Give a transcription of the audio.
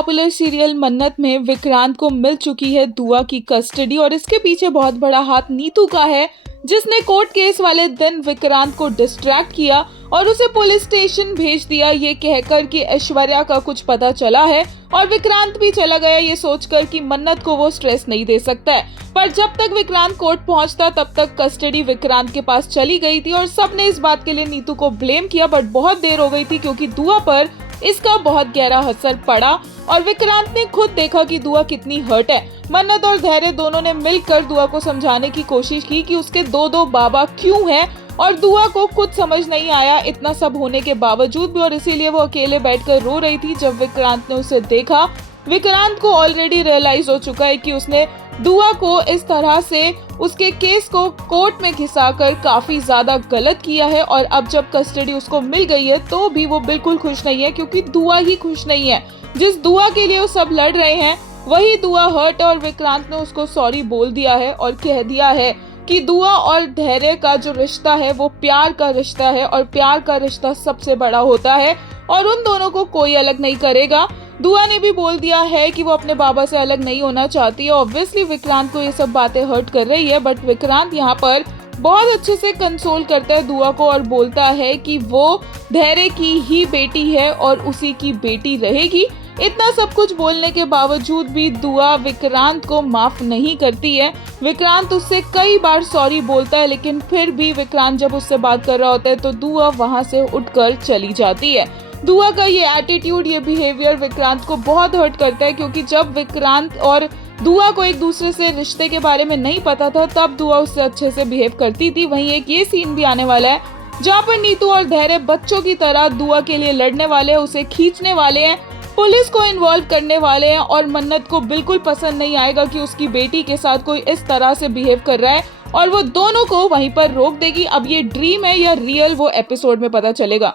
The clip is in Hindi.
पॉपुलर सीरियल मन्नत में विक्रांत को मिल चुकी है दुआ की कस्टडी और इसके पीछे बहुत बड़ा हाथ नीतू का है, जिसने कोर्ट केस वाले दिन विक्रांत को डिस्ट्रैक्ट किया और उसे पुलिस स्टेशन भेज दिया ये कहकर कि ऐश्वर्या का कुछ पता चला है और विक्रांत भी चला गया ये सोचकर कि मन्नत को वो स्ट्रेस नहीं दे सकता है। पर जब तक विक्रांत कोर्ट पहुंचता तब तक कस्टडी विक्रांत के पास चली गई थी और सबने इस बात के लिए नीतू को ब्लेम किया, बट बहुत देर हो गई थी क्योंकि दुआ पर इसका बहुत गहरा असर पड़ा और विक्रांत ने खुद देखा कि दुआ कितनी हर्ट है। मन्नत और धैर्य दोनों ने मिलकर दुआ को समझाने की कोशिश की कि उसके दो बाबा क्यों हैं और दुआ को कुछ समझ नहीं आया इतना सब होने के बावजूद भी, और इसीलिए वो अकेले बैठकर रो रही थी। जब विक्रांत ने उसे देखा, विक्रांत को ऑलरेडी रियलाइज हो चुका है कि उसने दुआ को इस तरह से उसके केस को कोर्ट में घिसाकर काफी ज्यादा गलत किया है और अब जब कस्टडी उसको मिल गई है तो भी वो बिल्कुल खुश नहीं है, क्योंकि दुआ ही खुश नहीं है। जिस दुआ के लिए वो सब लड़ रहे हैं वही दुआ हर्ट है और विक्रांत ने उसको सॉरी बोल दिया है और कह दिया है कि दुआ और धैर्य का जो रिश्ता है वो प्यार का रिश्ता है और प्यार का रिश्ता सबसे बड़ा होता है और उन दोनों को कोई अलग नहीं करेगा। दुआ ने भी बोल दिया है कि वो अपने बाबा से अलग नहीं होना चाहती है। ऑब्वियसली विक्रांत को ये सब बातें हर्ट कर रही है, बट विक्रांत यहाँ पर बहुत अच्छे से कंसोल करता है दुआ को और बोलता है कि वो धैर्य की ही बेटी है और उसी की बेटी रहेगी। इतना सब कुछ बोलने के बावजूद भी दुआ विक्रांत को माफ नहीं करती है। विक्रांत उससे कई बार सॉरी बोलता है, लेकिन फिर भी विक्रांत जब उससे बात कर रहा होता है तो दुआ वहां से उठकर चली जाती है। दुआ का ये एटीट्यूड, ये बिहेवियर विक्रांत को बहुत हर्ट करता है, क्योंकि जब विक्रांत और दुआ को एक दूसरे से रिश्ते के बारे में नहीं पता था तब दुआ उससे अच्छे से बिहेव करती थी। वहीं एक ये सीन भी आने वाला है जहाँ पर नीतू और धैर्य बच्चों की तरह दुआ के लिए लड़ने वाले हैं, उसे खींचने वाले हैं, पुलिस को इन्वॉल्व करने वाले हैं और मन्नत को बिल्कुल पसंद नहीं आएगा कि उसकी बेटी के साथ कोई इस तरह से बिहेव कर रहा है और वो दोनों को वहीं पर रोक देगी। अब ये ड्रीम है या रियल वो एपिसोड में पता चलेगा।